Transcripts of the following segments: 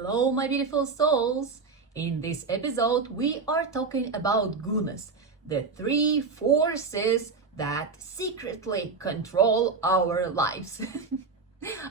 Hello, my beautiful souls! In this episode, we are talking about gunas, the three forces that secretly control our lives.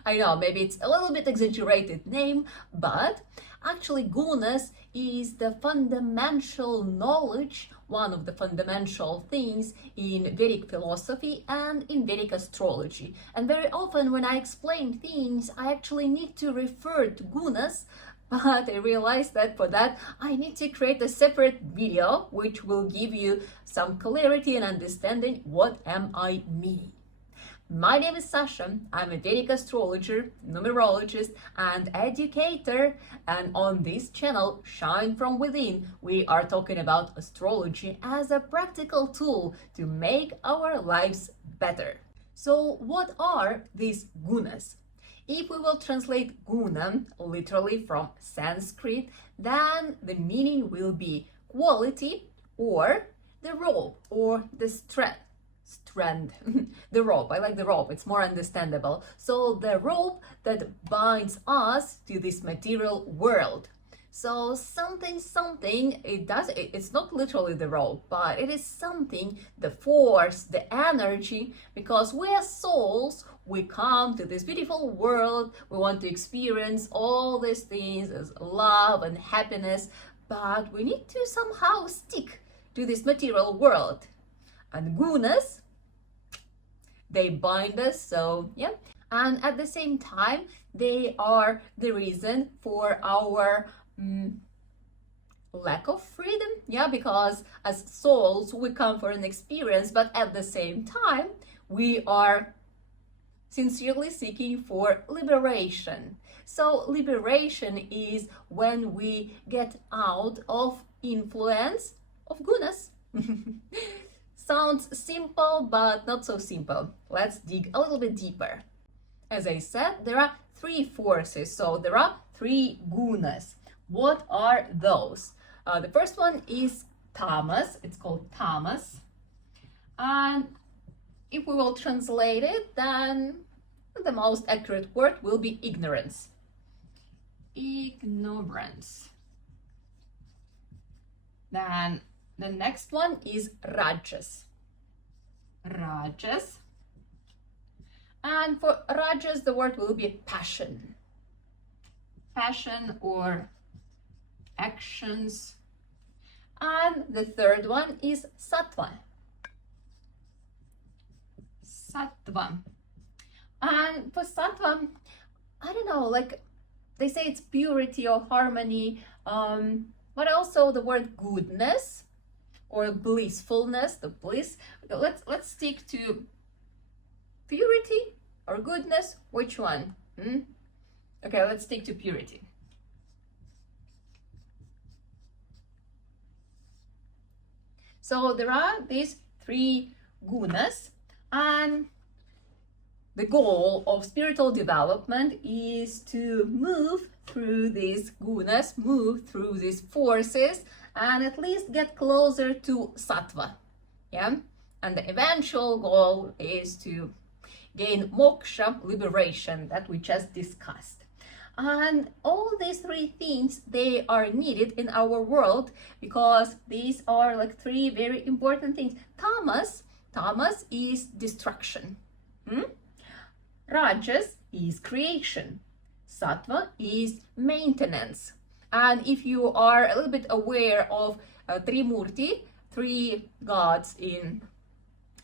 I know, maybe it's a little bit exaggerated name, but actually gunas is the fundamental knowledge, one of the fundamental things in Vedic philosophy and in Vedic astrology. And very often when I explain things, I actually need to refer to gunas, but I realized that for that I need to create a separate video which will give you some clarity and understanding what am I meaning. My name is Sasha. I'm a Vedic astrologer, numerologist, and educator. And on this channel, Shine From Within, we are talking about astrology as a practical tool to make our lives better. So what are these gunas? If we will translate guna literally from Sanskrit, then the meaning will be quality or the rope or the strand. The rope. I like the rope, it's more understandable. So the rope that binds us to this material world. So something it's not literally the rope, but it is something, the force, the energy, because we are souls, we come to this beautiful world, we want to experience all these things as love and happiness, but we need to somehow stick to this material world. And gunas, they bind us, so yeah. And at the same time, they are the reason for our lack of freedom, yeah, because as souls, we come for an experience, but at the same time, we are sincerely seeking for liberation. So liberation is when we get out of influence of gunas. Sounds simple, but not so simple. Let's dig a little bit deeper. As I said, there are three forces, so there are three gunas. What are those? The first one is tamas. It's called tamas. And if we will translate it, then the most accurate word will be ignorance. Ignorance. Then the next one is rajas. Rajas. And for rajas, the word will be passion. Passion or actions. And the third one is sattva. Sattva. And for sattva, I don't know, like they say it's purity or harmony, but also the word goodness or blissfulness, the bliss. Let's stick to purity or goodness. Which one? Okay, let's stick to purity. So there are these three gunas, and the goal of spiritual development is to move through these gunas, move through these forces, and at least get closer to sattva. Yeah? And the eventual goal is to gain moksha, liberation, that we just discussed. And all these three things, they are needed in our world because these are like three very important things. Tamas is destruction. Rajas is creation. Sattva is maintenance. And if you are a little bit aware of Trimurti, three gods in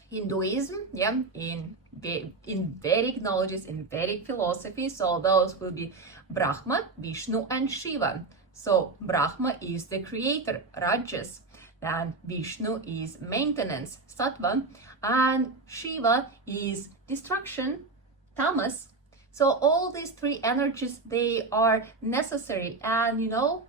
Hinduism, yeah, in Vedic knowledges, in Vedic philosophy, so those will be Brahma, Vishnu, and Shiva. So Brahma is the creator, Rajas, and Vishnu is maintenance, Sattva, and Shiva is destruction, Tamas. So all these three energies, they are necessary, and you know,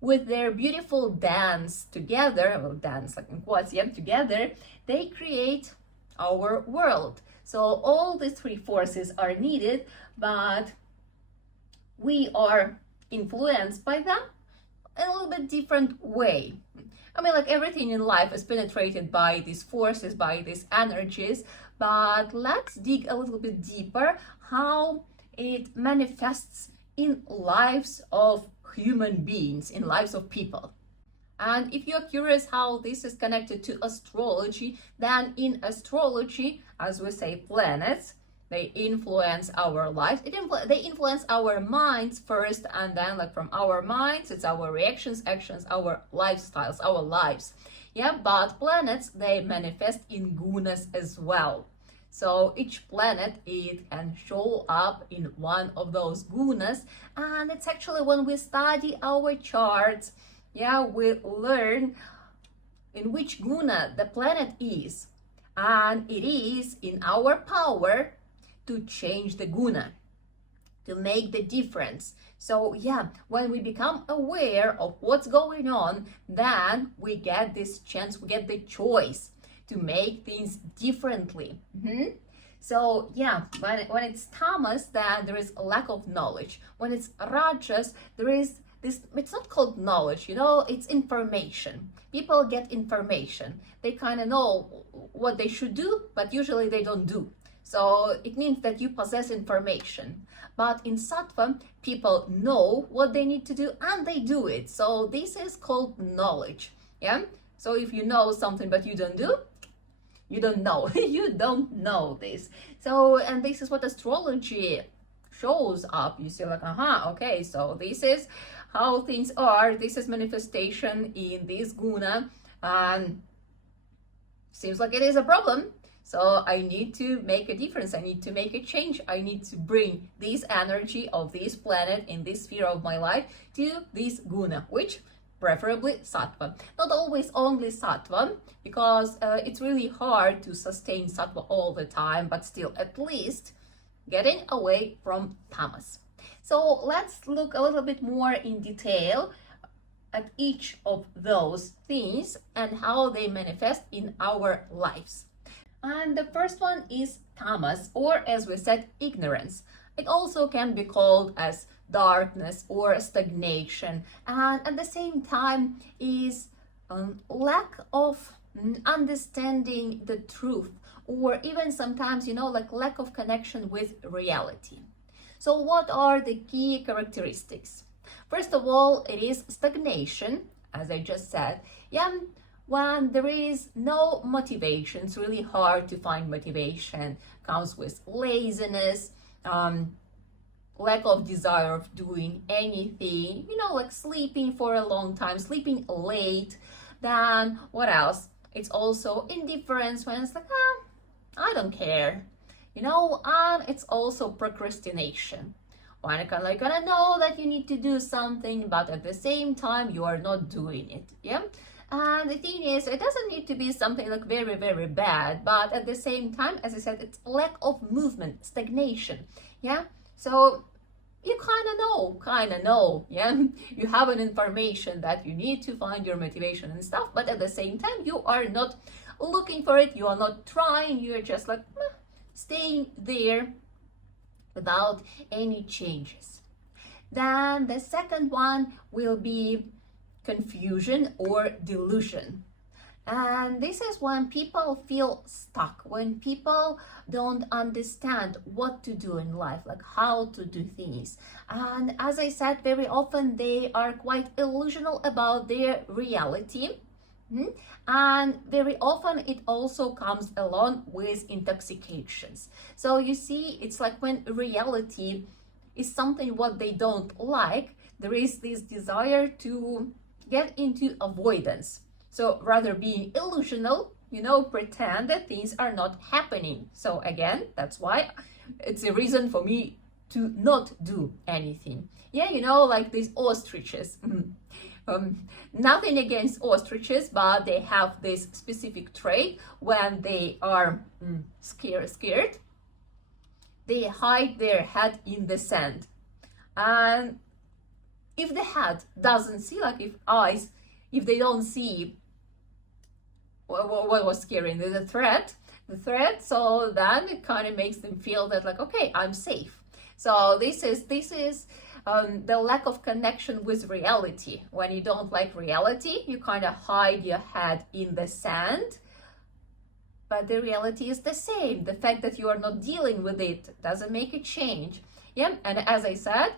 with their beautiful dance together, well, dance like in quotes, yeah, together, they create our world. So all these three forces are needed, but we are influenced by them in a little bit different way. I mean, like everything in life is penetrated by these forces, by these energies, but let's dig a little bit deeper how it manifests in lives of human beings, in lives of people. And if you're curious how this is connected to astrology, then in astrology, as we say, planets, they influence our lives. They influence our minds first, and then like from our minds, it's our reactions, actions, our lifestyles, our lives. Yeah, but planets, they manifest in gunas as well. So each planet, it can show up in one of those gunas, and it's actually when we study our charts, yeah, we learn in which guna the planet is, and it is in our power to change the guna, to make the difference. So yeah, when we become aware of what's going on, then we get this chance, we get the choice to make things differently. So yeah, when it's tamas, then there is a lack of knowledge. When it's rajas, there is this, it's not called knowledge, you know, it's information. People get information. They kind of know what they should do, but usually they don't do. So it means that you possess information. But in sattva, people know what they need to do and they do it. So this is called knowledge. Yeah. So if you know something but you don't do, you don't know. You don't know this. So, and this is what astrology shows up. You see like, okay, so this is how things are. This is manifestation in this guna. And seems like it is a problem. So I need to make a difference. I need to make a change. I need to bring this energy of this planet in this sphere of my life to this guna, which preferably sattva. Not always only sattva, because it's really hard to sustain sattva all the time, but still at least getting away from tamas. So let's look a little bit more in detail at each of those things and how they manifest in our lives. And the first one is tamas, or as we said, ignorance. It also can be called as darkness or stagnation, and at the same time is lack of understanding the truth, or even sometimes, you know, like lack of connection with reality. So what are the key characteristics? First of all, it is stagnation, as I just said. Yeah, when there is no motivation, it's really hard to find motivation. Comes with laziness, lack of desire of doing anything, you know, like sleeping for a long time, sleeping late. Then what else? It's also indifference, when it's like, I don't care, you know. And it's also procrastination, when you kind of know that you need to do something, but at the same time you are not doing it. Yeah. And the thing is, it doesn't need to be something like very, very bad, but at the same time, as I said, it's lack of movement, stagnation. Yeah. So you kind of know, yeah. You have an information that you need to find your motivation and stuff, but at the same time, you are not looking for it. You are not trying. You're just like staying there without any changes. Then the second one will be confusion or delusion. And this is when people feel stuck, when people don't understand what to do in life, like how to do things. And as I said, very often they are quite illusional about their reality. And very often it also comes along with intoxications. So you see, it's like when reality is something what they don't like, there is this desire to get into avoidance. So rather being illusional, you know, pretend that things are not happening. So again, that's why it's a reason for me to not do anything. Yeah, you know, like these ostriches. Nothing against ostriches, but they have this specific trait when they are scared, they hide their head in the sand. And if the head doesn't see, like if they don't see what was scaring, the threat, so then it kind of makes them feel that like, okay, I'm safe. So this is the lack of connection with reality. When you don't like reality, you kind of hide your head in the sand, but the reality is the same. The fact that you are not dealing with it doesn't make a change. Yeah, and as I said,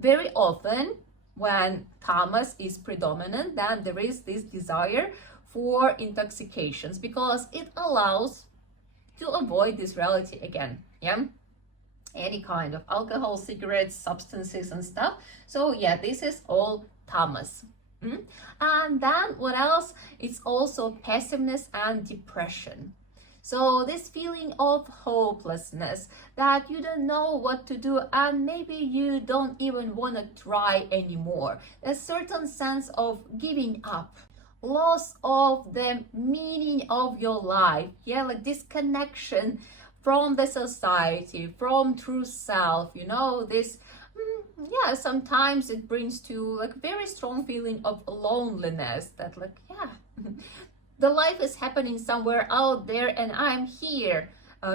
very often when tamas is predominant, then there is this desire for intoxications, because it allows to avoid this reality again. Yeah, any kind of alcohol, cigarettes, substances and stuff. So yeah, this is all tamas. And then what else? It's also passiveness and depression. So this feeling of hopelessness, that you don't know what to do and maybe you don't even want to try anymore. A certain sense of giving up, loss of the meaning of your life. Yeah, like disconnection from the society, from true self, you know, this yeah, sometimes it brings to like very strong feeling of loneliness, that like, yeah, the life is happening somewhere out there and I'm here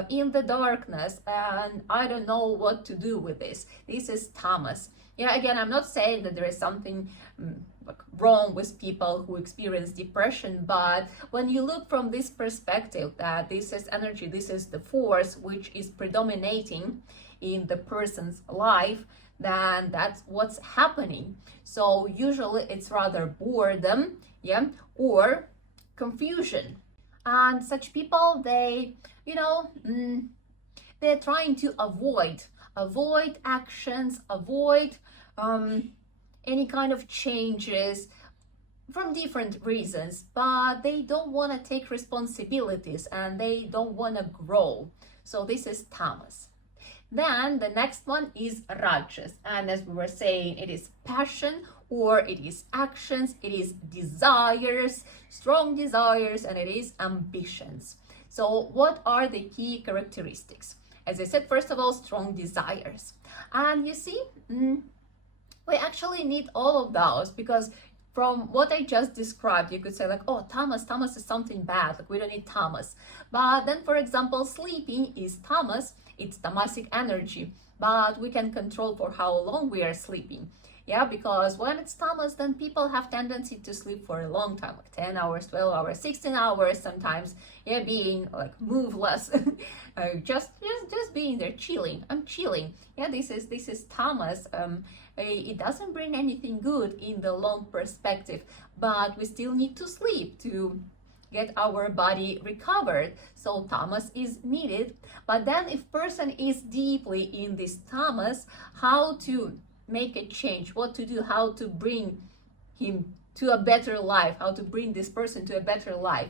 in the darkness and I don't know what to do with this. This is tamas. Yeah, again, I'm not saying that there is something like wrong with people who experience depression, but when you look from this perspective, that this is energy, this is the force which is predominating in the person's life, then that's what's happening. So usually it's rather boredom, yeah, or confusion. And such people, they, you know, they're trying to avoid actions, avoid any kind of changes from different reasons, but they don't want to take responsibilities and they don't want to grow. So this is tamas. Then the next one is rajas, and as we were saying, it is passion or it is actions, it is desires, strong desires, and it is ambitions. So what are the key characteristics? As I said, first of all, strong desires. And you see, we actually need all of those, because from what I just described, you could say like, oh, tamas is something bad, like we don't need tamas. But then, for example, sleeping is tamas, it's tamasic energy, but we can control for how long we are sleeping. Yeah, because when it's tamas, then people have tendency to sleep for a long time, like 10 hours, 12 hours, 16 hours sometimes, yeah, being like moveless, just being there, chilling. I'm chilling. Yeah, this is tamas. It doesn't bring anything good in the long perspective, but we still need to sleep to get our body recovered. So tamas is needed. But then if person is deeply in this tamas, how to make a change, what to do, how to bring him to a better life, how to bring this person to a better life,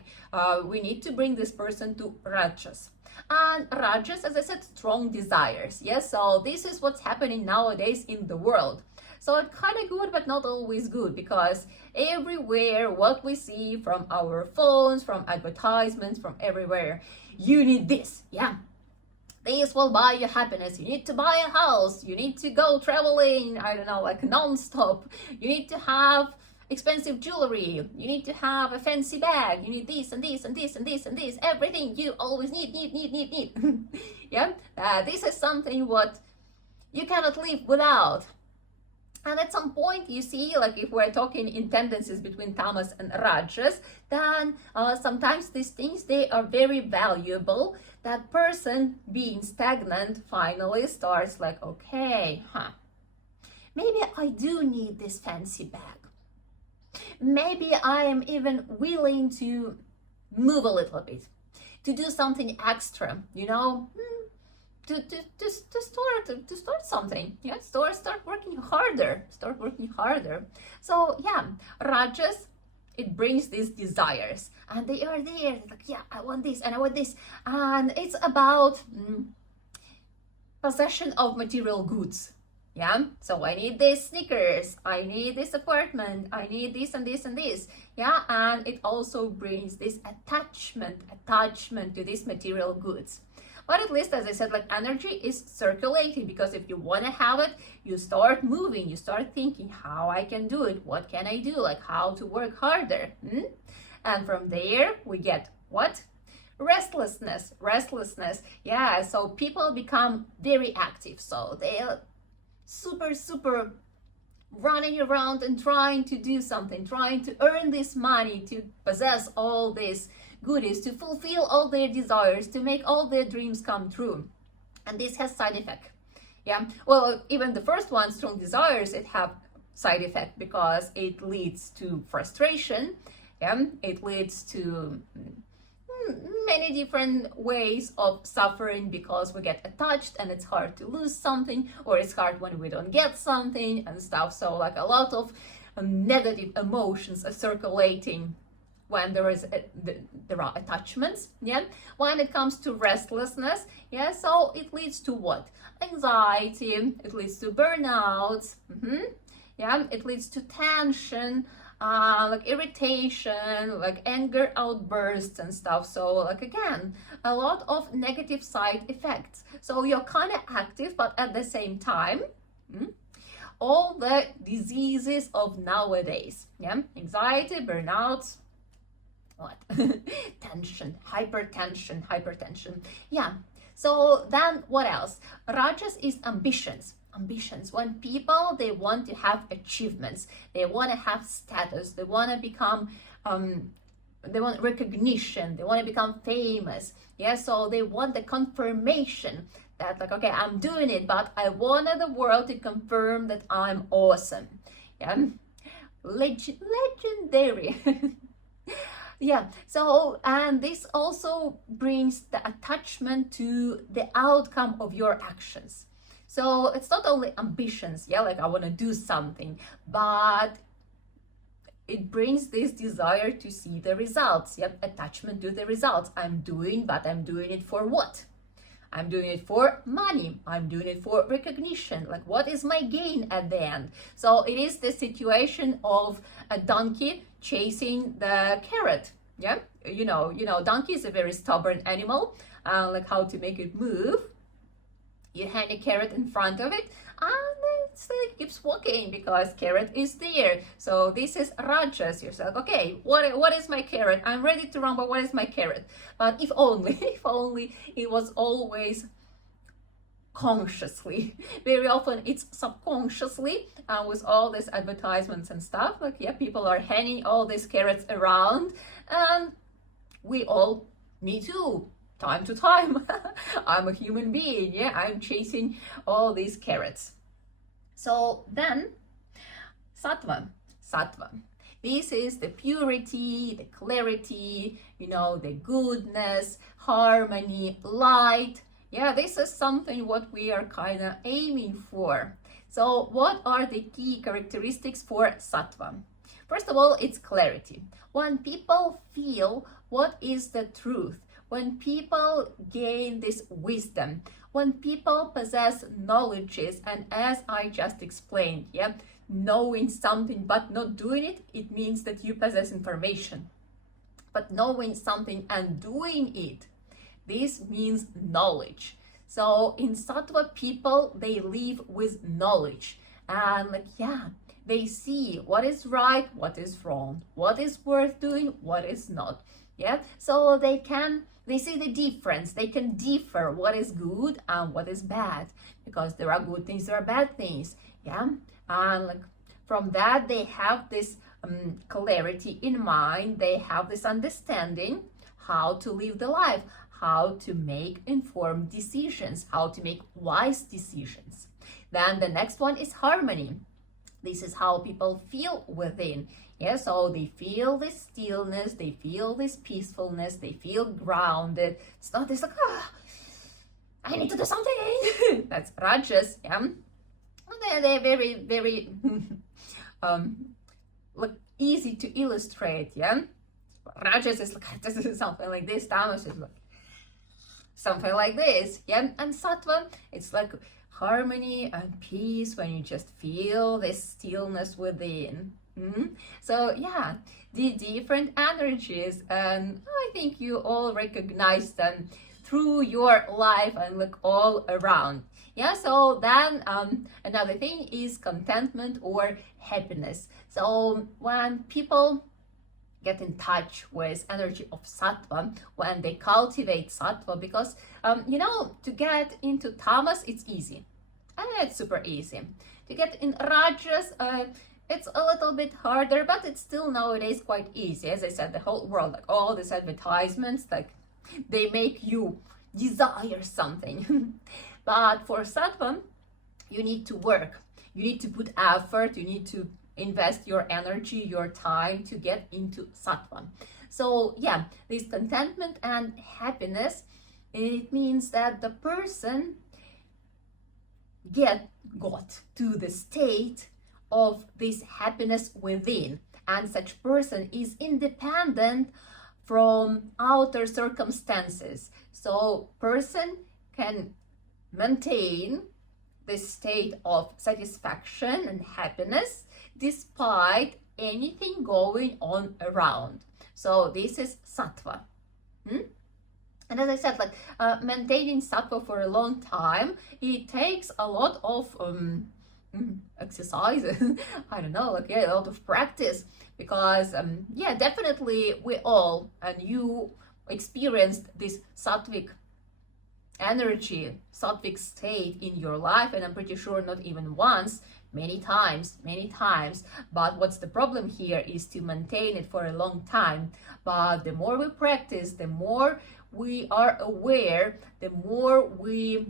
we need to bring this person to rajas. And rajas, as I said, strong desires. Yes, so this is what's happening nowadays in the world. So it's kind of good, but not always good, because everywhere what we see from our phones, from advertisements, from everywhere, you need this, yeah. This will buy you happiness. You need to buy a house. You need to go traveling, I don't know, like non-stop. You need to have expensive jewelry. You need to have a fancy bag. You need this and this and this and this and this. Everything you always need. Yeah, this is something what you cannot live without. And at some point, you see, like if we're talking in tendencies between tamas and rajas, then sometimes these things, they are very valuable. That person being stagnant finally starts like, okay, maybe I do need this fancy bag. Maybe I am even willing to move a little bit, to do something extra, you know, to start something. Yeah, start working harder. So yeah, rajas, it brings these desires, and they are there like, yeah, I want this and I want this, and it's about possession of material goods. Yeah, so I need this sneakers, I need this apartment, I need this and this and this. Yeah, and it also brings this attachment to these material goods. But at least, as I said, like energy is circulating, because if you want to have it, you start moving, you start thinking how I can do it, what can I do, like how to work harder. And from there we get what? Restlessness. Yeah, so people become very active, so they're super running around and trying to do something, trying to earn this money, to possess all this goodies, to fulfill all their desires, to make all their dreams come true. And this has side effect. Yeah, well, even the first one, strong desires, it have side effect because it leads to frustration. Yeah, it leads to many different ways of suffering because we get attached and it's hard to lose something, or it's hard when we don't get something and stuff. So like a lot of negative emotions are circulating when there are attachments. Yeah, when it comes to restlessness, yeah, so it leads to what? Anxiety, it leads to burnout. Yeah, it leads to tension, like irritation, like anger outbursts and stuff. So like again, a lot of negative side effects. So you're kind of active, but at the same time, all the diseases of nowadays, yeah, anxiety, burnout, what? Tension, hypertension. Yeah. So then what else? Rajas is ambitions. When people, they want to have achievements, they want to have status, they want to become they want recognition, they want to become famous. Yeah, so they want the confirmation that like, okay, I'm doing it, but I wanted the world to confirm that I'm awesome. Yeah, legendary. Yeah, so and this also brings the attachment to the outcome of your actions. So it's not only ambitions, yeah, like I want to do something, but it brings this desire to see the results. Yep, attachment to the results. I'm doing, but I'm doing it for what? I'm doing it for money. I'm doing it for recognition. Like, what is my gain at the end? So it is the situation of a donkey chasing the carrot. Yeah, you know, donkey is a very stubborn animal. Like how to make it move. You hang a carrot in front of it and it keeps walking because carrot is there. So this is rajas. You're like, okay, what is my carrot? I'm ready to run, but what is my carrot? But if only it was always consciously. Very often it's subconsciously, with all these advertisements and stuff. Like, yeah, people are hanging all these carrots around, and we all, me too, time to time. I'm a human being, yeah, I'm chasing all these carrots. So then sattva. This is the purity, the clarity, the goodness, harmony, light. Yeah, this is something what we are kind of aiming for. So what are the key characteristics for sattva? First of all, it's clarity. When people feel what is the truth, when people gain this wisdom, when people possess knowledges, and as I just explained, yeah, knowing something but not doing it, it means that you possess information. But knowing something and doing it, this means knowledge. So in sattva, people, they live with knowledge, and like, yeah, they see what is right, what is wrong, what is worth doing, what is not. Yeah, so they see the difference. They can differ what is good and what is bad, because there are good things, there are bad things. Yeah, and like from that they have this clarity in mind. They have this understanding how to live the life, how to make informed decisions, how to make wise decisions. Then the next one is harmony. This is how people feel within. Yeah, so they feel this stillness, they feel this peacefulness, they feel grounded. It's not this like, I need to do something. That's rajas, yeah. They're very, very like easy to illustrate, yeah. Rajas is like, this is something like this, tamas is like something like this, yeah. And sattva, it's like harmony and peace when you just feel this stillness within. So yeah, the different energies, and I think you all recognize them through your life and look all around. Yeah, so then another thing is contentment or happiness. So when people get in touch with energy of sattva, when they cultivate sattva, because to get into tamas, it's easy, and it's super easy. To get in rajas, it's a little bit harder, but it's still nowadays quite easy. As I said, the whole world, like all these advertisements, like they make you desire something. But for sattva, you need to work, you need to put effort, you need to invest your energy, your time to get into sattva. So yeah, this contentment and happiness, it means that the person got to the state of this happiness within, and such person is independent from outer circumstances. So person can maintain this state of satisfaction and happiness despite anything going on around. So this is sattva. And as I said, like maintaining sattva for a long time, it takes a lot of exercise. I don't know, like, yeah, a lot of practice, because yeah, definitely we all, and you experienced this sattvic energy, sattvic state in your life, and I'm pretty sure not even once, many times. But what's the problem here is to maintain it for a long time. But the more we practice, the more we are aware, the more we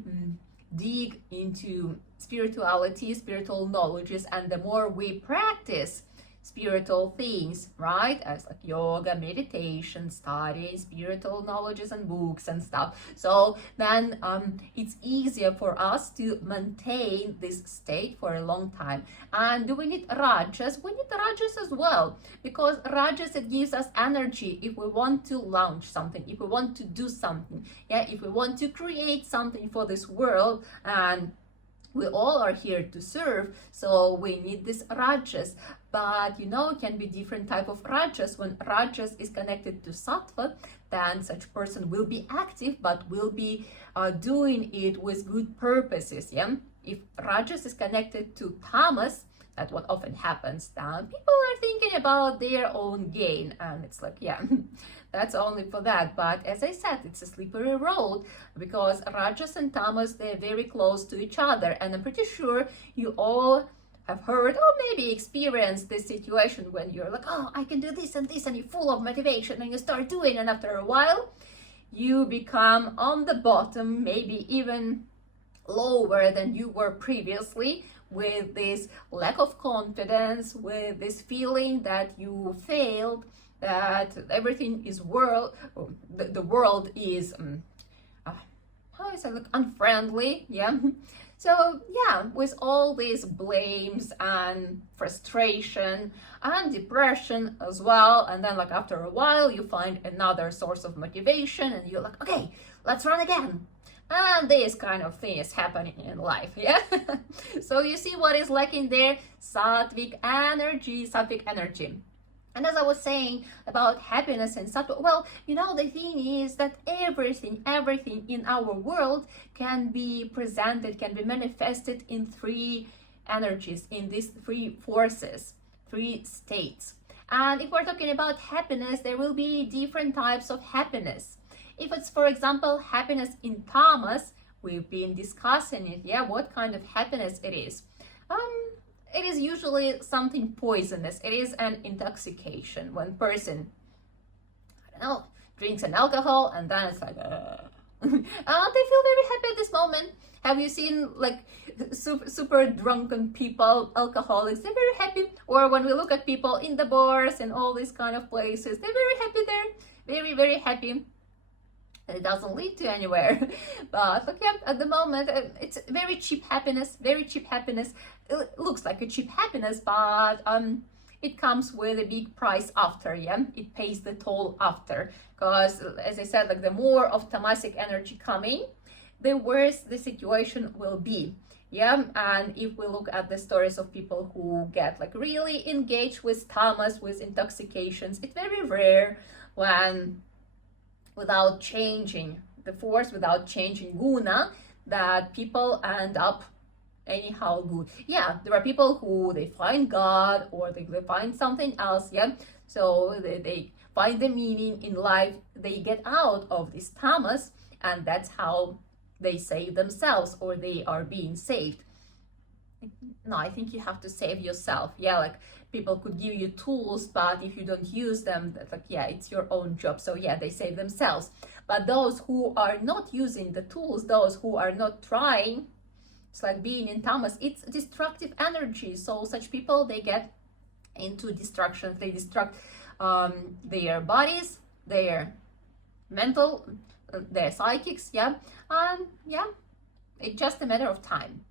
dig into spirituality, spiritual knowledges, and the more we practice spiritual things, right? As like yoga, meditation, studying spiritual knowledges and books and stuff. So then it's easier for us to maintain this state for a long time. And do we need rajas? We need rajas as well, because rajas, it gives us energy if we want to launch something, if we want to do something, yeah, if we want to create something for this world. And we all are here to serve, so we need this rajas. But you know, it can be different type of rajas. When rajas is connected to sattva, then such person will be active, but will be doing it with good purposes. Yeah, if rajas is connected to tamas, that's what often happens. Then people are thinking about their own gain, and it's like, yeah, that's only for that. But as I said, it's a slippery road, because rajas and tamas, they're very close to each other. And I'm pretty sure you all have heard or maybe experienced this situation when you're like, oh, I can do this and this, and you're full of motivation and you start doing, and after a while you become on the bottom, maybe even lower than you were previously, with this lack of confidence, with this feeling that you failed, that everything is the world is how is it, like, unfriendly, yeah. So yeah, with all these blames and frustration and depression as well, and then like after a while you find another source of motivation and you're like, okay, let's run again. And this kind of thing is happening in life, yeah. So you see what is lacking there? Sattvic energy. And as I was saying about happiness and sattva, well, you know, the thing is that everything in our world can be presented, can be manifested in three energies, in these three forces, three states. And if we're talking about happiness, there will be different types of happiness. If it's, for example, happiness in tamas, we've been discussing it, yeah, what kind of happiness it is. It is usually something poisonous. It is an intoxication. When person, I don't know, drinks an alcohol and then it's like, they feel very happy at this moment. Have you seen like super drunken people, alcoholics? They're very happy. Or when we look at people in the bars and all these kind of places, they're very happy there, very happy. It doesn't lead to anywhere. But look, yeah, at the moment, it's very cheap happiness, It looks like a cheap happiness, but it comes with a big price after, yeah? It pays the toll after. Because, as I said, like the more of tamasic energy coming, the worse the situation will be. Yeah, and if we look at the stories of people who get like really engaged with tamas, with intoxications, it's very rare when, without changing the force, without changing guna, that people end up anyhow good. Yeah, there are people who they find God or they find something else, yeah. So they find the meaning in life, they get out of this tamas, and that's how they save themselves, or they are being saved. No, I think you have to save yourself. Yeah, like people could give you tools, but if you don't use them, that's like, yeah, it's your own job. So yeah, they save themselves. But those who are not using the tools, those who are not trying, It's like being in tamas. It's destructive energy. So such people, they get into destruction. They destruct their bodies, their mental, their psychics, yeah. Yeah, it's just a matter of time.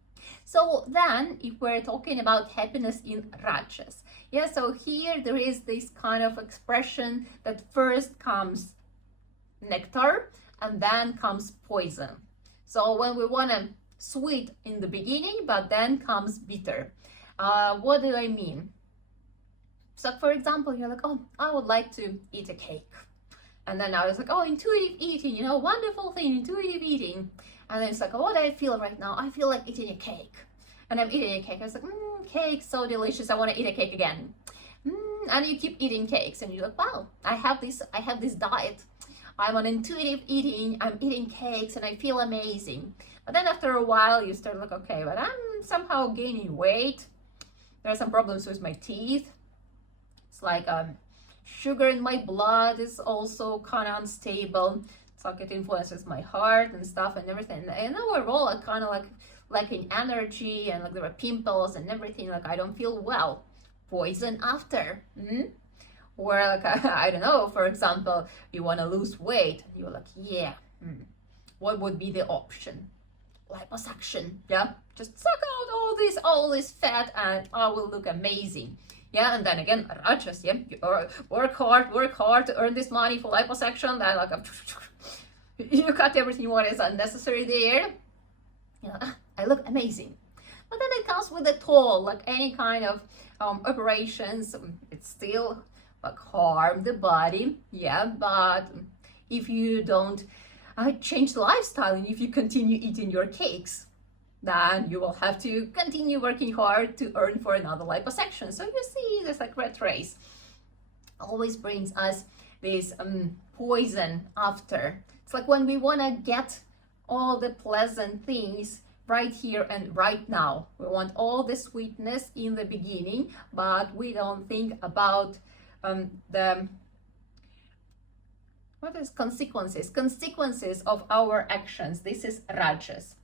So then, if we're talking about happiness in rajas, yeah, so here there is this kind of expression that first comes nectar and then comes poison. So when we want a sweet in the beginning, but then comes bitter. What do I mean? So for example, you're like, oh, I would like to eat a cake. And then I was like, oh, intuitive eating, you know, wonderful thing, intuitive eating. And then it's like, oh, what do I feel right now? I feel like eating a cake. And I'm eating a cake. I was like, cake, so delicious. I want to eat a cake again. And you keep eating cakes, and you're like, wow, I have this diet. I'm on intuitive eating. I'm eating cakes, and I feel amazing. But then after a while, you start like, okay, but I'm somehow gaining weight. There are some problems with my teeth. It's like sugar in my blood is also kind of unstable. It's like it influences my heart and stuff and everything. And overall, I kind of like lacking energy, and like there are pimples and everything. Like I don't feel well. Poison after. Or like I don't know. For example, you want to lose weight. You're like, yeah. What would be the option? Liposuction. Yeah, just suck out all this fat, and I will look amazing. Yeah, and then again, rajas, yeah, you work hard to earn this money for liposuction, then like you cut everything what is unnecessary there. Yeah, I look amazing. But then it comes with a toll, like any kind of operations, it still like harm the body, yeah, but if you don't change the lifestyle, and if you continue eating your cakes, then you will have to continue working hard to earn for another liposuction. So you see, this like rat race always brings us this poison after. It's like when we want to get all the pleasant things right here and right now. We want all the sweetness in the beginning, but we don't think about the consequences of our actions. This is rajas.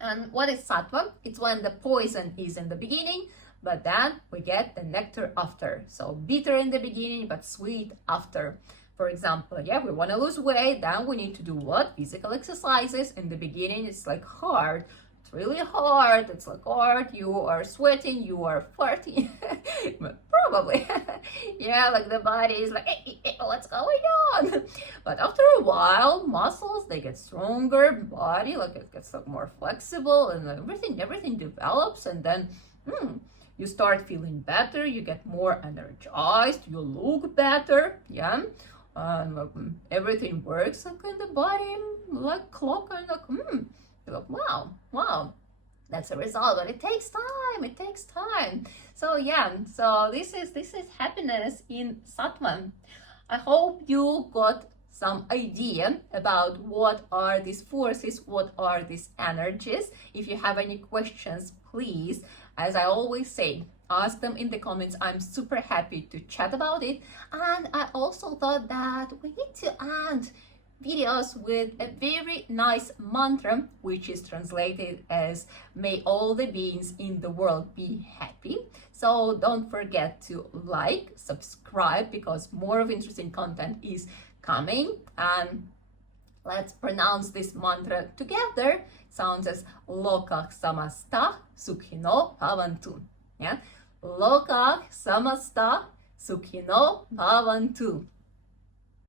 And what is sattva? It's when the poison is in the beginning, but then we get the nectar after. So bitter in the beginning, but sweet after. For example, yeah, we want to lose weight, then we need to do what? Physical exercises. In the beginning, it's like hard. It's really hard. It's like hard. You are sweating, you are farting. Probably. Yeah, like the body is like, hey, what's going on? But after a while, muscles, they get stronger, body, like it gets like more flexible, and everything develops, and then you start feeling better, you get more energized, you look better, yeah. Everything works like in the body, like clock, and like, you're like, wow, that's a result, but it takes time. So yeah, so this is happiness in sattva. I hope you got some idea about what are these forces, what are these energies. If you have any questions, please, as I always say, ask them in the comments. I'm super happy to chat about it. And I also thought that we need to end videos with a very nice mantra, which is translated as may all the beings in the world be happy. So don't forget to like, subscribe, because more of interesting content is coming. And let's pronounce this mantra together. It sounds as Lokah samasta sukhino bhavantu. Yeah, Lokah samasta sukhino bhavantu.